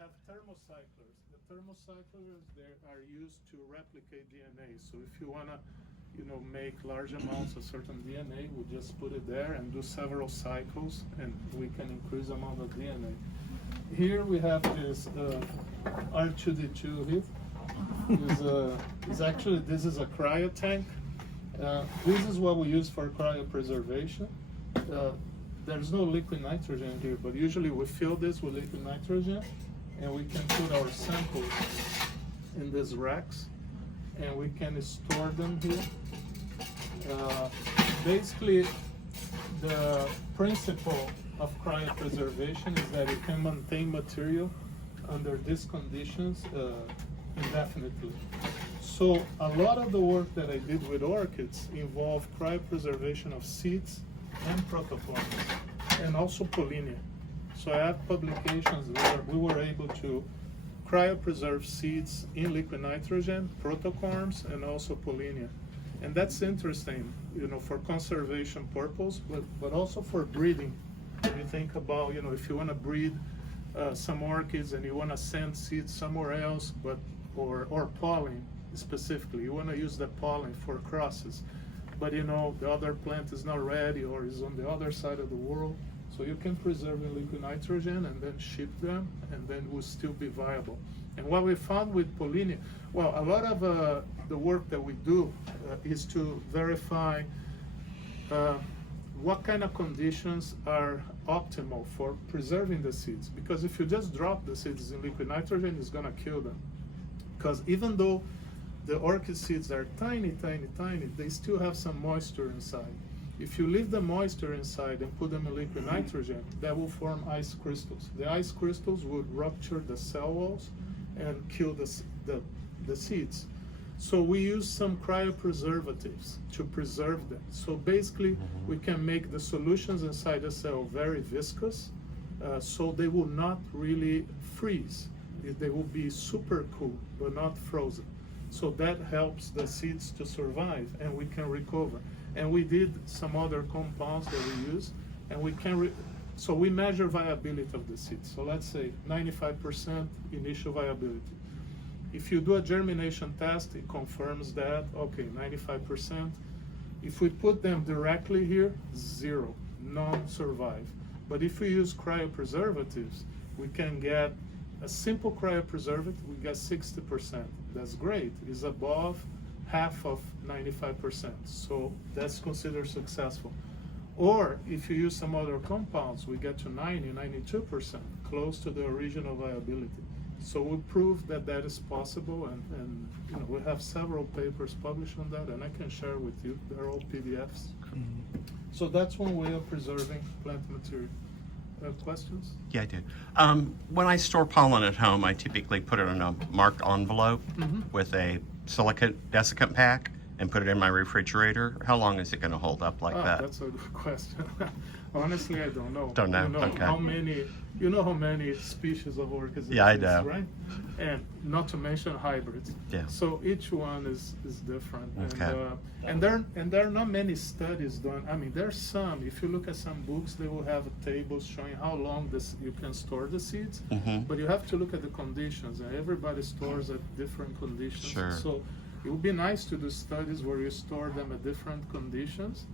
have thermocyclers. The thermocyclers, they are used to replicate DNA. So if you want to, make large amounts of certain DNA, we just put it there and do several cycles, and we can increase the amount of DNA. Here we have this R2D2 here. This is a cryo tank. This is what we use for cryopreservation. There's no liquid nitrogen here, but usually we fill this with liquid nitrogen, and we can put our samples in these racks, and we can store them here. Basically, the principle of cryopreservation is that it can maintain material under these conditions indefinitely. So a lot of the work that I did with orchids involved cryopreservation of seeds and protoforms, and also pollinia. So I have publications where we were able to cryopreserve seeds in liquid nitrogen, protoforms, and also pollinia. And that's interesting, for conservation purpose, but also for breeding. When you think about, if you want to breed some orchids and you want to send seeds somewhere else, or pollen specifically, you want to use the pollen for crosses, but the other plant is not ready or is on the other side of the world, so you can preserve in liquid nitrogen and then ship them, and then will still be viable. And what we found with pollinia, well, a lot of the work that we do is to verify what kind of conditions are optimal for preserving the seeds. Because if you just drop the seeds in liquid nitrogen, it's gonna kill them. Because even though the orchid seeds are tiny, tiny, tiny, they still have some moisture inside. If you leave the moisture inside and put them in liquid nitrogen, that will form ice crystals. The ice crystals would rupture the cell walls and kill the seeds. So we use some cryopreservatives to preserve them. So basically, we can make the solutions inside the cell very viscous, so they will not really freeze. They will be super cool, but not frozen. So that helps the seeds to survive, and we can recover. And we did some other compounds that we use, and we can, so we measure viability of the seeds. So let's say 95% initial viability. If you do a germination test, it confirms that, okay, 95%. If we put them directly here, 0, none survive. But if we use cryopreservatives, we can get a simple cryopreservative, we get 60%. That's great. It's above half of 95%. So that's considered successful. Or if you use some other compounds, we get to 90, 92%, close to the original viability. So we proved that that is possible, and we have several papers published on that, and I can share with you. They're all PDFs. So that's one way of preserving plant material. Questions? Yeah, I do. When I store pollen at home, I typically put it in a marked envelope with a silicate desiccant pack and put it in my refrigerator. How long is it going to hold up like that? That's a good question. Honestly, I don't know. Don't know. Okay. How many species of orchids Yeah, exist, I know. right? And not to mention hybrids. Yeah. So each one is different. Okay. And there are not many studies done. I mean, there's some. If you look at some books, they will have tables showing how long you can store the seeds. But you have to look at the conditions, and everybody stores at different conditions. Sure. So it would be nice to do studies where you store them at different conditions,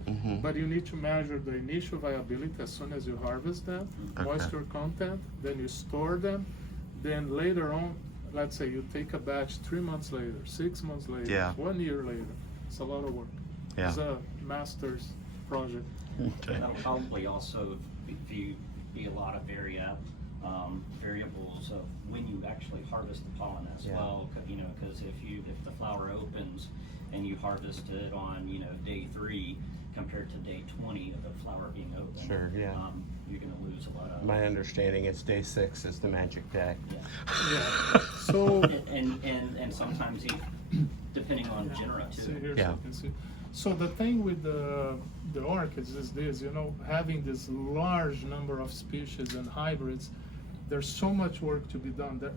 but you need to measure the initial viability as soon as you harvest them, moisture content, then you store them, then later on, let's say you take a batch 3 months later, 6 months later, 1 year later. It's a lot of work. Yeah. It's a master's project. Okay. That'll probably also be a lot of variables of when you actually harvest the pollen as well. Because if the flower opens and you harvest it on day 3 compared to day 20 of the flower being open, Sure, yeah. you're going to lose a lot of. My understanding is day 6 is the magic day. Yeah. So and sometimes depending on genera see too. here, so Yeah. you can see. So the thing with the orchids is this, having this large number of species and hybrids, there's so much work to be done that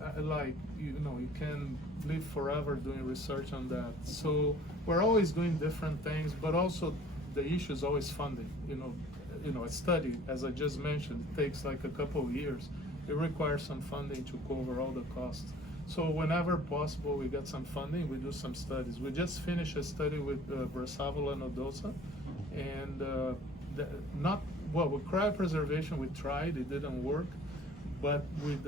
you can live forever doing research on that. So we're always doing different things, but also the issue is always funding. A study, as I just mentioned, takes like a couple of years, it requires some funding to cover all the costs. So whenever possible, we get some funding, we do some studies. We just finished a study with Brassavola nodosa, and with cryopreservation we tried, it didn't work, but with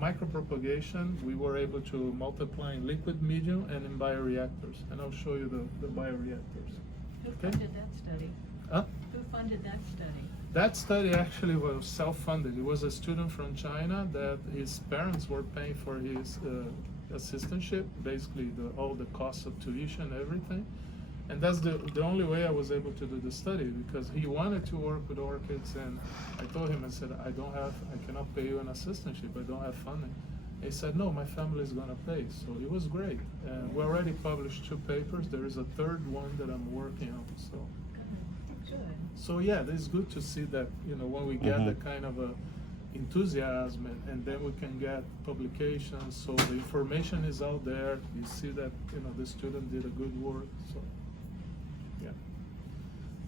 micropropagation we were able to multiply in liquid medium and in bioreactors, and I'll show you the bioreactors. Who Okay? funded that study? Huh? Who funded that study? That study actually was self-funded. It was a student from China that his parents were paying for his assistantship, basically all the costs of tuition, everything. And that's the only way I was able to do the study, because he wanted to work with orchids, and I told him, I said, I cannot pay you an assistantship, I don't have funding. He said, no, my family is gonna pay. So it was great. And we already published 2 papers. There is a 3rd one that I'm working on. Good. So yeah, it's good to see that, when we get the kind of enthusiasm, and then we can get publications, so the information is out there. You see that, the student did a good work, so yeah.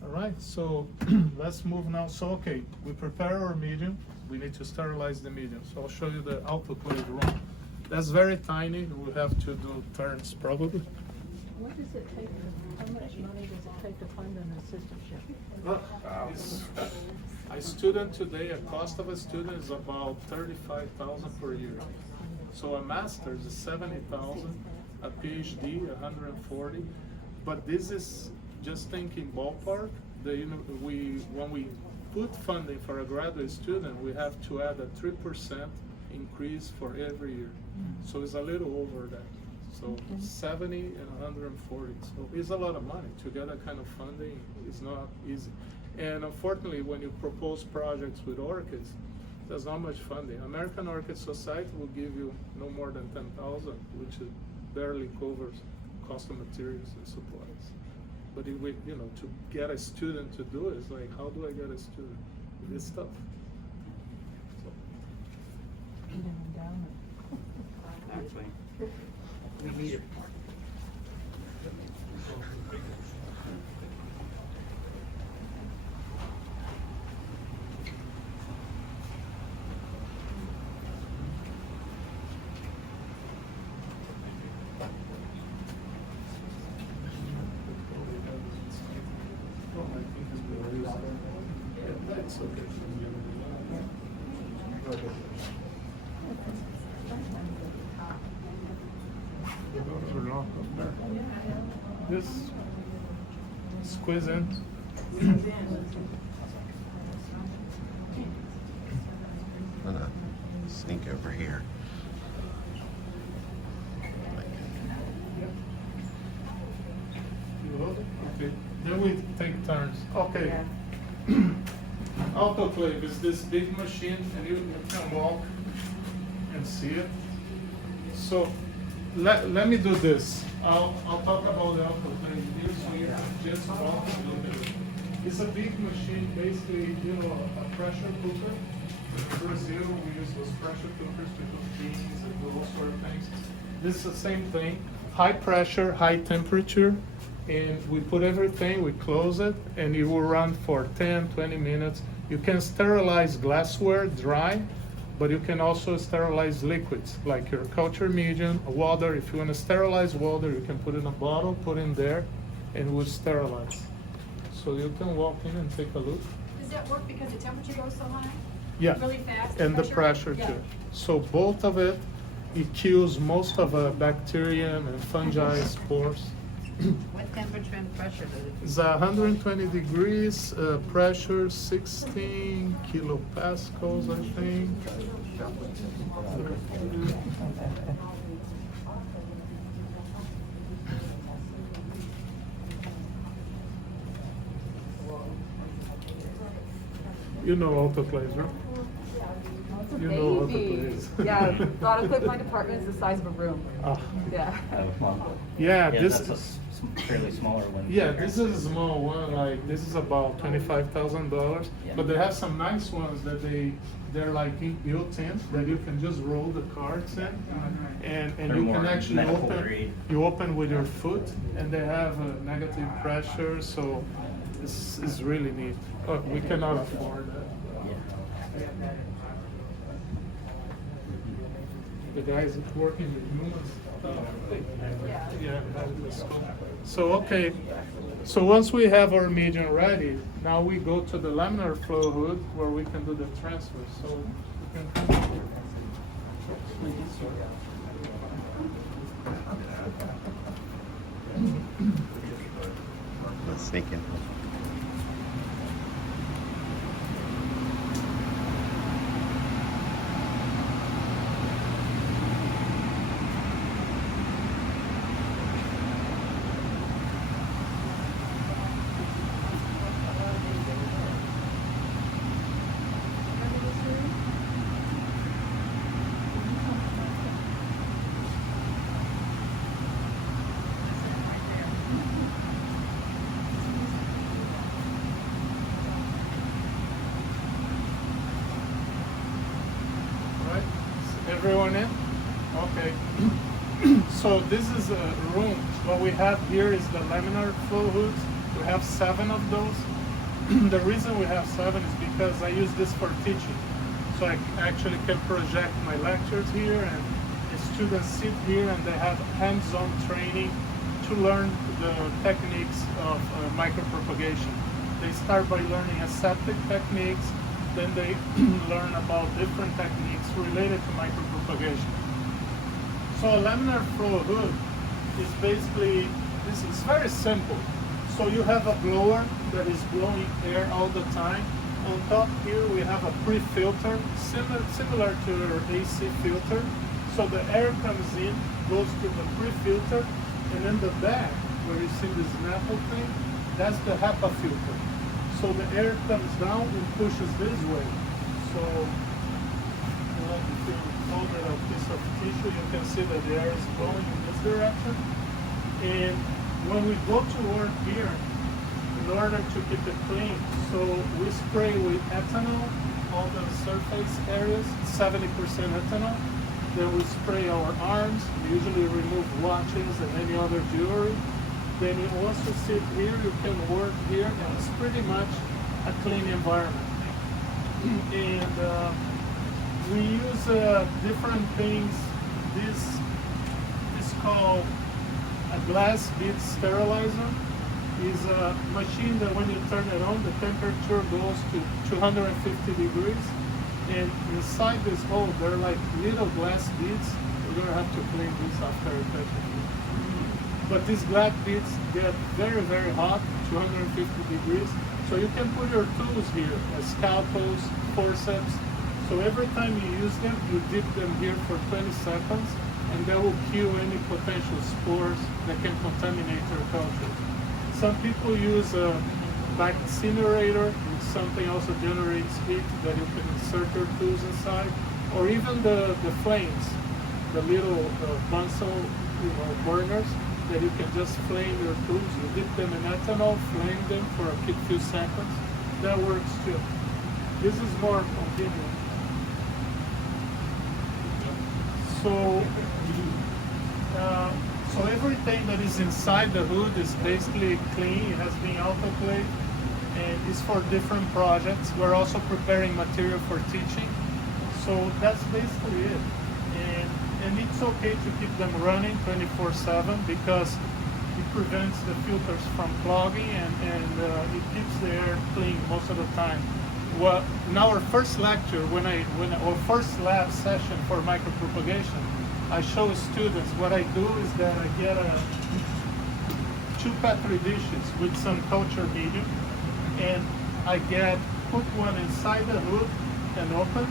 All right, so let's move now. So okay, we prepare our medium. We need to sterilize the medium. So I'll show you the autoclave room. That's very tiny. We'll have to do turns probably. What does it take, how much money does it take to fund an assistantship? A student today, a cost of a student is about $35,000 per year. So a master's is $70,000, a PhD $140. But this is just thinking ballpark. When we put funding for a graduate student, we have to add a 3% increase for every year. So it's a little over that. So 70 and 140. So it's a lot of money. To get that kind of funding is not easy. And unfortunately, when you propose projects with orchids, there's not much funding. American Orchid Society will give you no more than 10,000, which barely covers cost of materials and supplies. But to get a student to do it, it's like, how do I get a student? It's tough. So. Actually, we need it. It's okay. Just squeeze in. I'm gonna sneak over here. You hold it? Okay. Then we take turns. Okay. Autoclave is this big machine, and you can walk and see it. So let me do this. I'll talk about the autoclave here, so you can just walk a little bit. It's a big machine, basically, a pressure cooker. In Brazil, we use those pressure cookers to cook beans and do all sort of things. This is the same thing, high pressure, high temperature, and we put everything, we close it, and it will run for 10, 20 minutes. You can sterilize glassware dry, but you can also sterilize liquids, like your culture medium, water. If you want to sterilize water, you can put in a bottle, put in there, and we'll sterilize. So you can walk in and take a look. Does that work because the temperature goes so high? Yeah, Really fast? and the pressure Yeah. too. So both of it kills most of the bacteria and fungi spores. What temperature and pressure does it? It's 120 degrees, pressure 16 kilopascals, I think. You know autoclaves, right? You know autoclaves. Yeah, the autoclave my department is the size of a room. Ah. Yeah. Yeah, Yeah, this that's fairly smaller one. Yeah, this is a small one. Like this is about $25,000. Yeah. But they have some nice ones that they're like built-in that you can just roll the cards in, and They're you more can actually medical open. grade. You open with your foot, and they have a negative pressure, so this is really neat. Oh, we cannot afford that. the guys working with humans. Yeah, that was cool. So, okay. So once we have our medium ready, now we go to the laminar flow hood where we can do the transfer. So we can Let's sneak in. right? Is everyone in? Okay. So this is a room. What we have here is the laminar flow hoods. We have 7 of those. The reason we have 7 is because I use this for teaching. So I actually can project my lectures here, and the students sit here and they have hands-on training to learn the techniques of micropropagation. They start by learning aseptic techniques, then they learn about different techniques related to micropropagation. So a laminar flow hood is basically, this is very simple. So you have a blower that is blowing air all the time. On top here we have a pre-filter, similar to your AC filter. So the air comes in, goes to the pre-filter, and in the back, where you see this metal thing, that's the HEPA filter. So the air comes down and pushes this way. So if you hold a piece of tissue, you can see that the air is blowing in this direction. And when we go to work here, in order to keep it clean, so we spray with ethanol on the surface areas, 70% ethanol. Then we spray our arms. We usually remove watches and any other jewelry. Then you also sit here, you can work here, and it's pretty much a clean environment. And we use different things. This is called a glass bead sterilizer. Is a machine that when you turn it on, the temperature goes to 250 degrees. And inside this hole, there are like little glass beads. We're gonna have to clean this after I touch it. But these glass beads get very, very hot, 250 degrees. So you can put your tools here, scalpels, forceps. So every time you use them, you dip them here for 20 seconds, and that will kill any potential spores that can contaminate your culture. Some people use a incinerator, which something also generates heat that you can insert your tools inside, or even the flames, the little Bunsen burners that you can just flame your tools. You dip them in ethanol, flame them for a few seconds. That works too. This is more convenient. So everything that is inside the hood is basically clean. It has been autoclaved and is for different projects. We're also preparing material for teaching. So that's basically it. And it's okay to keep them running 24/7 because it prevents the filters from clogging and it keeps the air clean most of the time. Well, in our first lecture, our first lab session for micropropagation, I show students what I do is that I get 2 Petri dishes with some culture medium, and I put one inside the hood and open,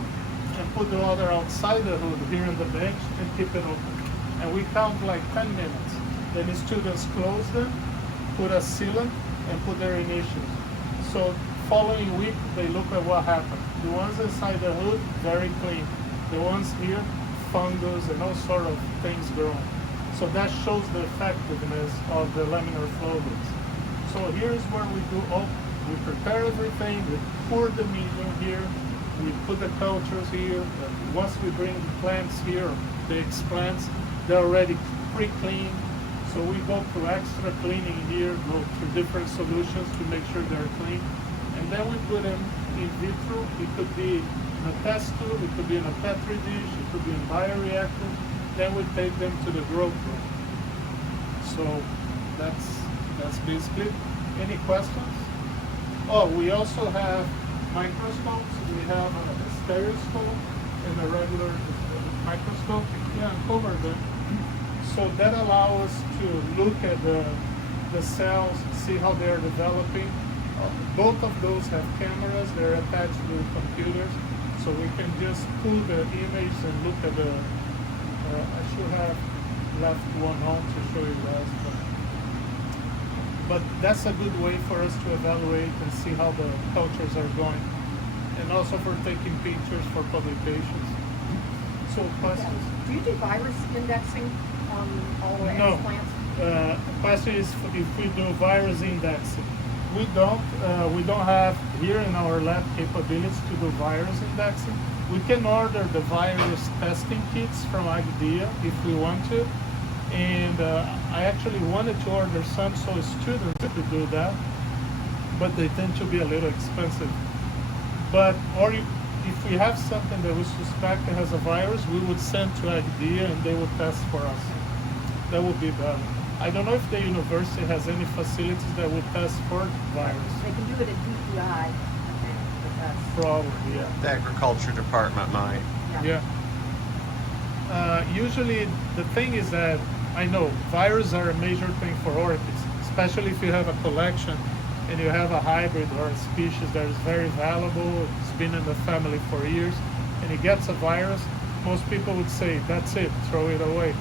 and put the other outside the hood here on the bench and keep it open. And we count like 10 minutes. Then the students close them, put a sealant, and put their initials. So following week, they look at what happened. The ones inside the hood, very clean. The ones here, fungus and all sort of things growing. So that shows the effectiveness of the laminar flow hoods. So here's where we we prepare everything, we pour the medium here, we put the cultures here. Once we bring the plants here, the plants, they're already pre-cleaned. So we go through extra cleaning here, go through different solutions to make sure they're clean. And then we put them in vitro. It could be in a test tube, it could be in a Petri dish, it could be in bioreactor. Then we take them to the growth room. So that's basically it. Any questions? Oh, we also have microscopes. We have a stereoscope and a regular microscope. Yeah, cover them. So that allows us to look at the cells, see how they are developing. Both of those have cameras. They're attached to computers, so we can just pull the image and look at the. I should have left one on to show you guys, but that's a good way for us to evaluate and see how the cultures are going, and also for taking pictures for publications. So questions? Do you do virus indexing on all the No. explants? Question is if we do virus indexing. We don't. We don't have here in our lab capabilities to do virus indexing. We can order the virus testing kits from IDEA if we want to. And I actually wanted to order some so students could do that, but they tend to be a little expensive. But if we have something that we suspect has a virus, we would send to IDEA and they would test for us. That would be better. I don't know if the university has any facilities that would test for virus. They can do it at DPI, I think, but that's, Probably, yeah. The agriculture department might. Yeah. Usually the thing is that I know viruses are a major thing for orchids, especially if you have a collection and you have a hybrid or a species that is very valuable, it's been in the family for years, and it gets a virus, most people would say, that's it, throw it away.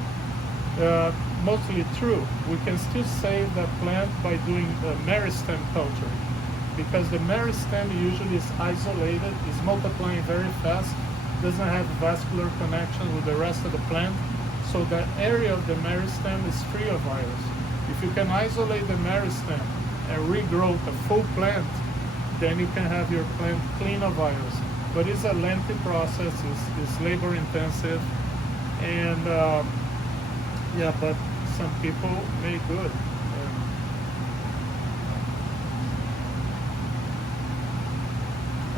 Mostly true. We can still save that plant by doing meristem culture, because the meristem usually is isolated, is multiplying very fast, doesn't have vascular connection with the rest of the plant, so that area of the meristem is free of virus. If you can isolate the meristem and regrow the full plant, then you can have your plant clean of virus. But it's a lengthy process, it's labor intensive, and yeah, but some people may do it.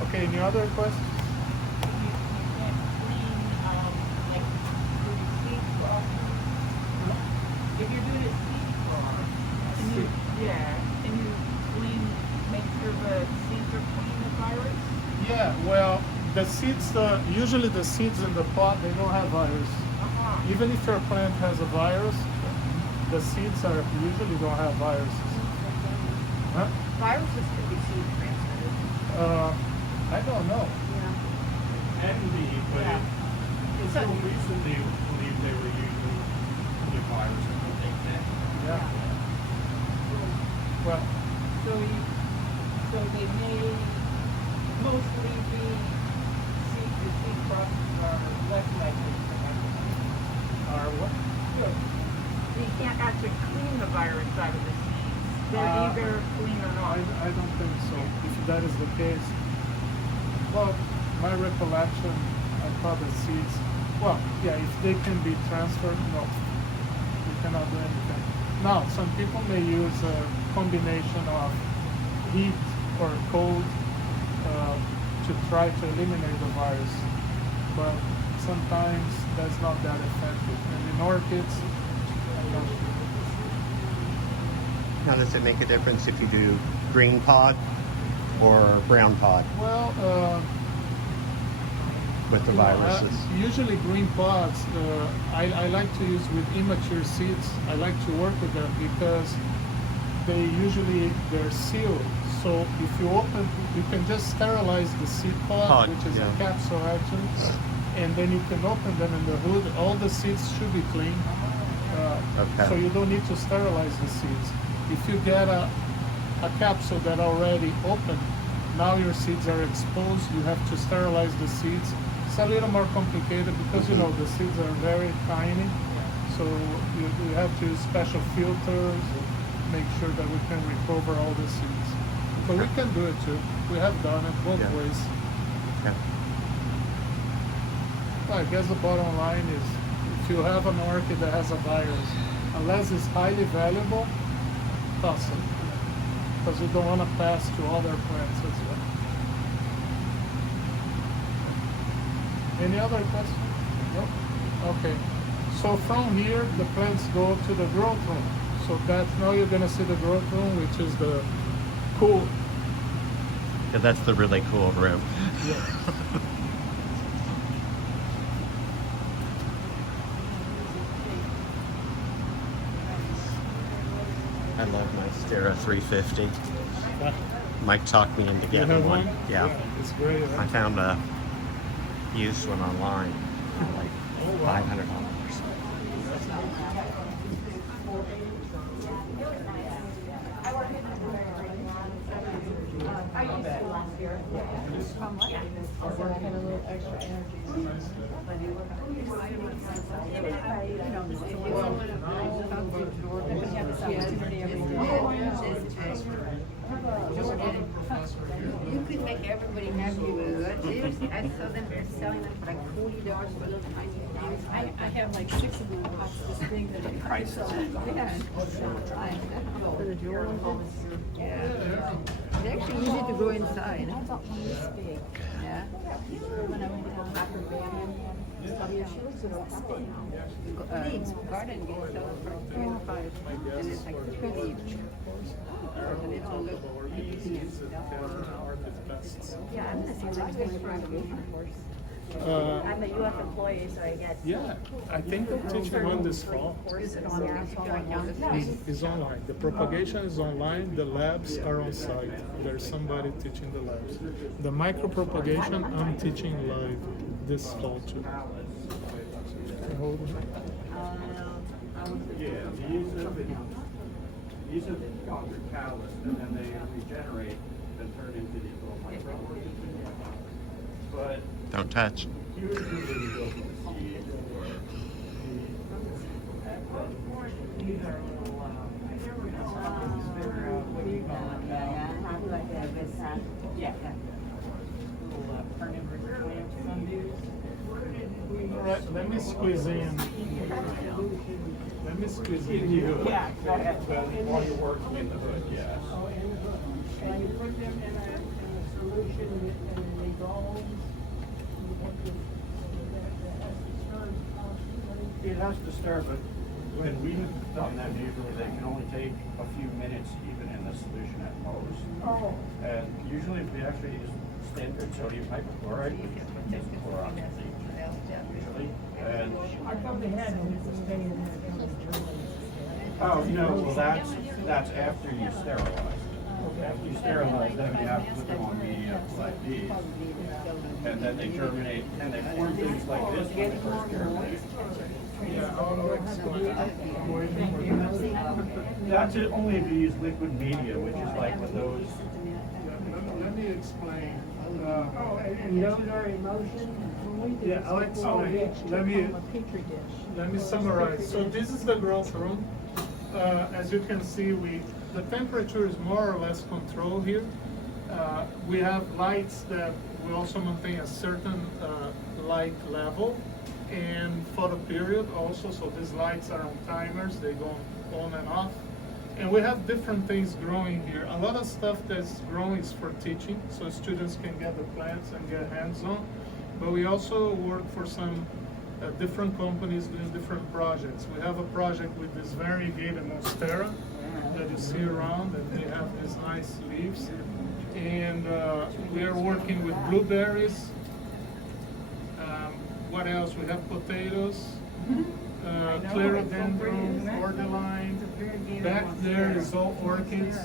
Okay, any other questions? If you're doing a seed bar, and you, and you clean, make sure the seeds are clean of virus? Yeah, well, the seeds, usually the seeds in the pot, they don't have virus. Even if your plant has a virus, the seeds usually don't have viruses. Huh? viruses can be seed transmitted. I don't know. Yeah. And but Yeah. until recently, believed they were using the virus and what they did. Yeah. Well, So they may mostly be the seed crosses are less likely to have the virus. or what? You can't actually clean the virus out of the seeds. They're either clean or not. I don't think so, if that is the case. Well, my recollection, I thought the seeds, well, yeah, if they can be transferred, no, you cannot do anything. Now, some people may use a combination of heat or cold to try to eliminate the virus, but sometimes that's not that effective. And in orchids, I don't know. Now, does it make a difference if you do green pod or brown pod Well, with the you know, viruses? usually green pods, I like to use with immature seeds. I like to work with them because they're sealed. So if you open, you can just sterilize the seed pod, which is yeah. a capsule actually, and then you can open them in the hood. All the seeds should be clean. Okay. So you don't need to sterilize the seeds. If you get a capsule that already opened, now your seeds are exposed, you have to sterilize the seeds. It's a little more complicated because you know the seeds are very tiny, so you have to use special filters, make sure that we can recover all the seeds. But we can do it too. We have done it both Yeah. ways. Okay. Well, I guess the bottom line is if you have an orchid that has a virus, unless it's highly valuable, toss it. Because you don't want to pass to other plants as well. Any other question? No? Okay. So from here, the plants go to the growth room. So that's now you're gonna see the growth room, which is the cool. Yeah, that's the really cool room. Yeah. I love my Stera 350. Mike talked me into You getting have one. one? Yeah. It's great. I Right? found a used one online for like Oh, wow. $500. You could make everybody happy with it. I saw them, they're selling them for like $40 for those tiny things. I have like 6 of them off this thing that I priced. Yeah. For the jewelry. Yeah. It's actually easy to grow inside. I bought one this big. Yeah. When I went down to Alabama, she lives in Ohio now. Garden gets sold for $25, and it's like 2 each. And it all looks everything is. Yeah, I'm gonna see like this propagation course. I'm a UF employee, so I get. Yeah, I think I'm teaching one this fall. Is it online? Is online. The propagation is online. The labs are on site. There's somebody teaching the labs. The micropropagation I'm teaching live this fall too. Hold on. Yeah, these have gone through catalyst and then they regenerate and turn into these little microorganisms. But Don't touch. usually when you go from seed or these are little, what do you call them now? Yeah. Little carnivorous plants, sundews. All right, let me squeeze in. Let me squeeze in. Yeah, go ahead. While you're working in the hood, yes. And you put them in a solution and they go. It has to stir, but when we've done them, usually they can only take a few minutes even in the solution at most. Oh. And usually we actually use standard sodium hypochlorite, which is chloride, usually. And, I thought they had them to stay in there. oh, no, well, that's after you sterilize. After you sterilize them, you have to put them on media like these. And then they germinate, and they form things like this when they first germinate. Yeah, I'll explain. Waiting for that. That's it, only if you use liquid media, which is like with those. Let me explain. Oh, and those are emotion? Yeah, I'll explain. Let me From a petri dish. let me summarize. So this is the growth room. As you can see, the temperature is more or less controlled here. We have lights that we also maintain a certain light level and photo period also. So these lights are on timers, they go on and off. And we have different things growing here. A lot of stuff that's growing is for teaching, so students can get the plants and get hands-on. But we also work for some different companies doing different projects. We have a project with this variegated monstera that you see around, and they have these nice leaves. And we are working with blueberries. What else? We have potatoes, clerodendron, cordyline. Back there is all orchids,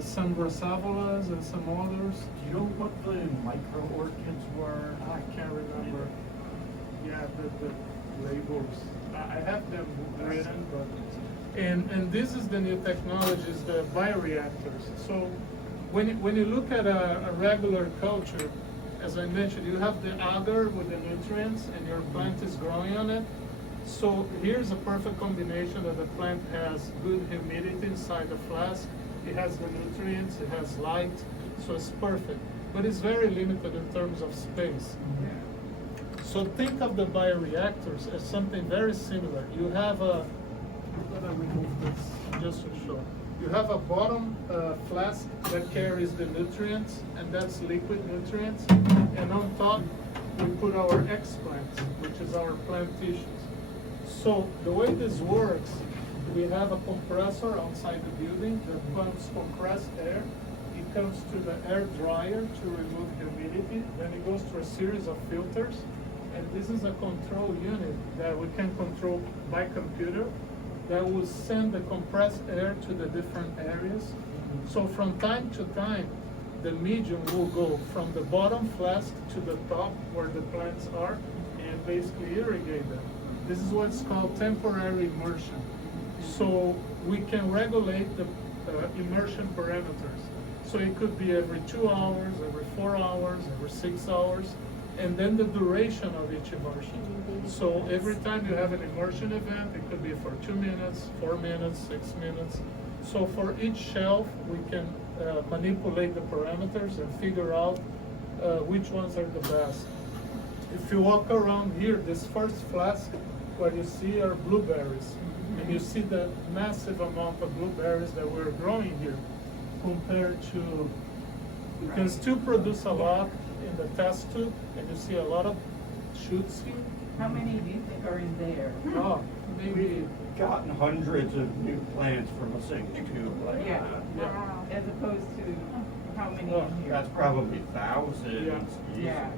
some brassavolas and some others. Do you know what the micro orchids were? I can't remember. Yeah, the labels. I have them written, but and this is the new technologies, the bioreactors. So when you look at a regular culture, as I mentioned, you have the agar with the nutrients, and your plant is growing on it. So here's a perfect combination that the plant has good humidity inside the flask. It has the nutrients, it has light, so it's perfect. But it's very limited in terms of space. So think of the bioreactors as something very similar. You have I'm gonna remove this just to show. You have a bottom flask that carries the nutrients, and that's liquid nutrients. And on top, we put our explants, which is our plant tissues. So the way this works, we have a compressor outside the building that pumps compressed air. It comes to the air dryer to remove humidity. Then it goes through a series of filters. And this is a control unit that we can control by computer that will send the compressed air to the different areas. So from time to time, the medium will go from the bottom flask to the top where the plants are and basically irrigate them. This is what's called temporary immersion. So we can regulate the immersion parameters. So it could be every 2 hours, every 4 hours, every 6 hours, and then the duration of each immersion. So every time you have an immersion event, it could be for 2 minutes, 4 minutes, 6 minutes. So for each shelf, we can manipulate the parameters and figure out which ones are the best. If you walk around here, this first flask, what you see are blueberries. And you see the massive amount of blueberries that we're growing here compared to, you can still produce a lot in the test tube, and you see a lot of shoots here. How many do you think are in there? Oh, maybe, Gotten hundreds of new plants from a single tube like Yeah. that. yeah. As opposed to how many Oh, in here? That's probably thousands. Yeah. easily. Yeah.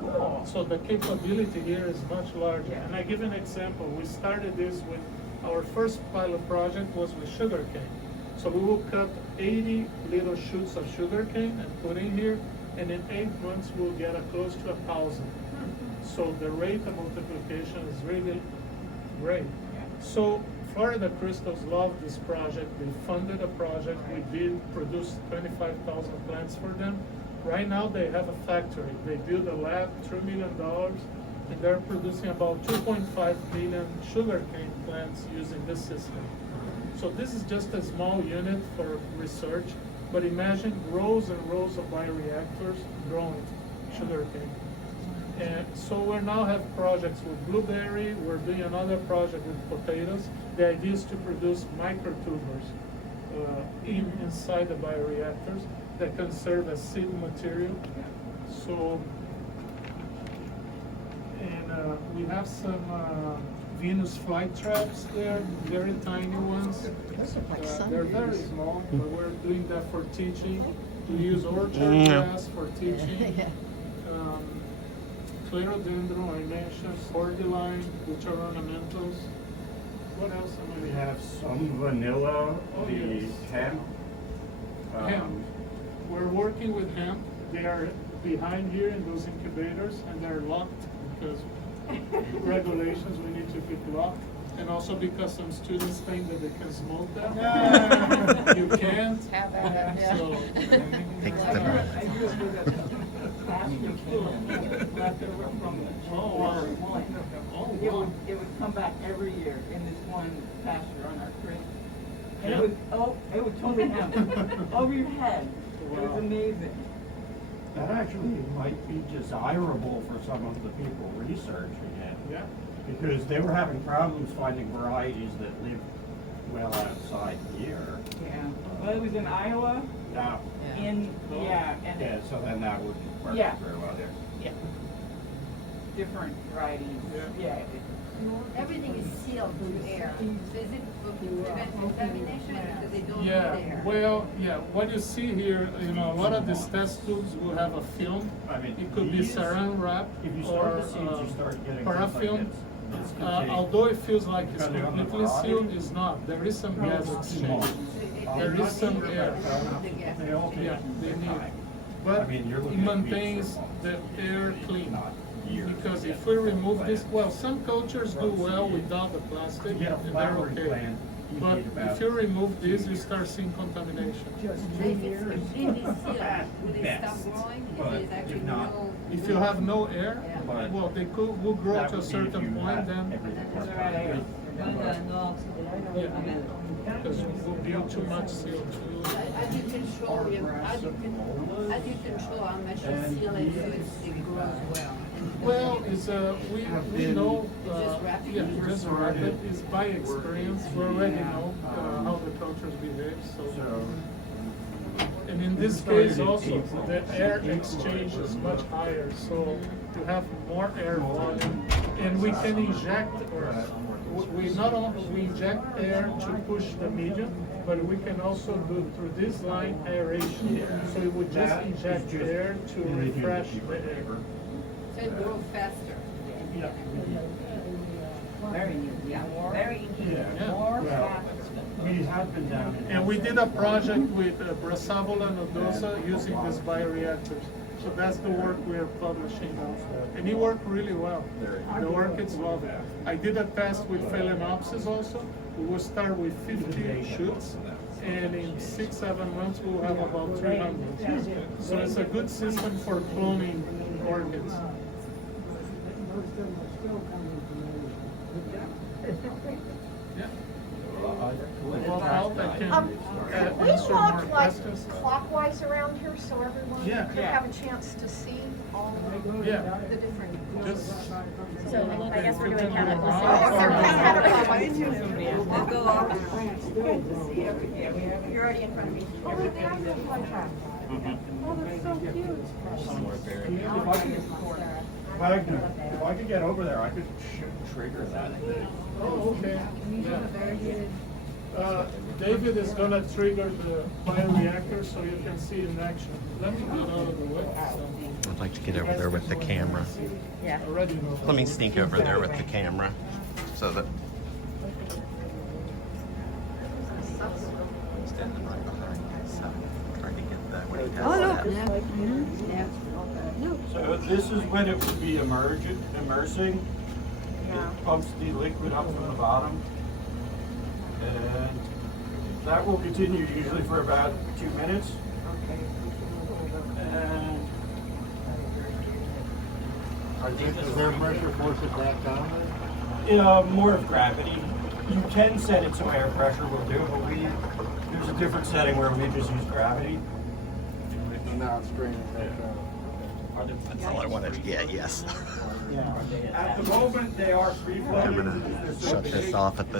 Cool. So the capability here is much larger. Yeah. And I give an example. We started this with, our first pilot project was with sugarcane. So we will cut 80 little shoots of sugarcane and put in here, and in 8 months we'll get close to 1,000. So the rate of multiplication is really great. So Florida Crystals love this project. They funded a project. We did produce 25,000 plants for them. Right now they have a factory. They built a lab, $3 million, and they're producing about 2.5 million sugarcane plants using this system. So this is just a small unit for research, but imagine rows and rows of bioreactors growing sugarcane. And so we now have projects with blueberry. We're doing another project with potatoes. The idea is to produce microtubers inside the bioreactors that can serve as seed material. So, and we have some Venus flytraps there, very tiny ones. They're very small, but we're doing that for teaching. We use orchard grass for teaching. Clerodendron, I mentioned, cordyline, which are ornamentals. What else am I? We have some vanilla, Oh, the yes. hemp. Hemp. We're working with hemp. They are behind here in those incubators, and they're locked because regulations, we need to keep locked. And also because some students think that they can smoke them. You can't. So, I grew up with a pasture full of leftover from the Oh, wow. one. Oh, It wow. would come back every year in this one pasture on our creek. And Yeah. it would totally happen over your head. It was Wow. amazing. That actually might be desirable for some of the people researching it. yeah. Because they were having problems finding varieties that live well outside here. Yeah. Well, it was in Iowa, Now, and yeah, and so then that wouldn't work Yeah. very well there. yeah, different varieties. Yeah. Yeah. Everything is sealed to air. So is it for prevent contamination because they don't need Yeah, air? well, yeah, what you see here, you know, a lot of these test tubes will have a film. I mean, It could be these- saran wrap If you or start the seeds, you start getting things like paraffin. this. This could take- Although it feels like it's depending on the completely variety, sealed, it's not. There is some gas exchange. There is some air. They all take Yeah, they their need. time. But I mean, you're it looking at weeks maintains or the months. air clean. Not years. Because if we remove this, well, some cultures do well without the plastic, To get a and they're flowering okay. plant, you But need about if you remove this, you start seeing contamination. If it's completely sealed, will they stop Best, growing? but If there's actually if not- no. If you have no air, Yeah. well, they will grow That to a would be if certain you point, had then, everything That's perfect. right, air. yeah, because it will be too much CO2. How do you control how do you control how much you seal it so it grows well? Well, it's we know, Just wrap it? yeah, just wrap it. It's by experience. We already know how the cultures behave. So So, And in this case also, the air exchange is much higher, so you have more air volume. And we can inject, we not only we inject air to push the medium, but we can also do through this line aeration. So we would just inject air to refresh the air. So it grows faster. Very new, yeah, very new. Yeah. More Well, fast. we have been down. And we did a project with Brassavola nodosa using these bioreactors. So that's the work we are publishing now. And it worked really well. The orchids love it. I did a test with Phalaenopsis also. We will start with 50 shoots, and in 6-7 months we'll have about 300. So it's a good system for cloning orchids. Yeah. Well, help, I can We answer walk more like questions. clockwise around here so everyone Yeah. could have a chance to see all Yeah. the different. Just So I guess we're doing Pretend kind of we're the not. same. We'll go off. You're already in front of me. Oh, look, they are doing one track. Oh, that's so cute. If I could get over there, I could trigger that thing. Oh, okay. Yeah. David is gonna trigger the bioreactor so you can see in action. Let me get out of the way. I'd like to get over there with the camera. Yeah. Already know. Let me sneak over there with the camera so that. Standing right behind you, so trying to get that when he does that. So this is when it would be immersing. It pumps the liquid up from the bottom. And that will continue usually for about 2 minutes. And Is there pressure forces back down more of gravity. You can set it so air pressure will do, but there's a different setting where we just use gravity. there? Now it's straining back down. That's all I wanted to get, yes. At the moment, they are free I'm floating. gonna shut this off at this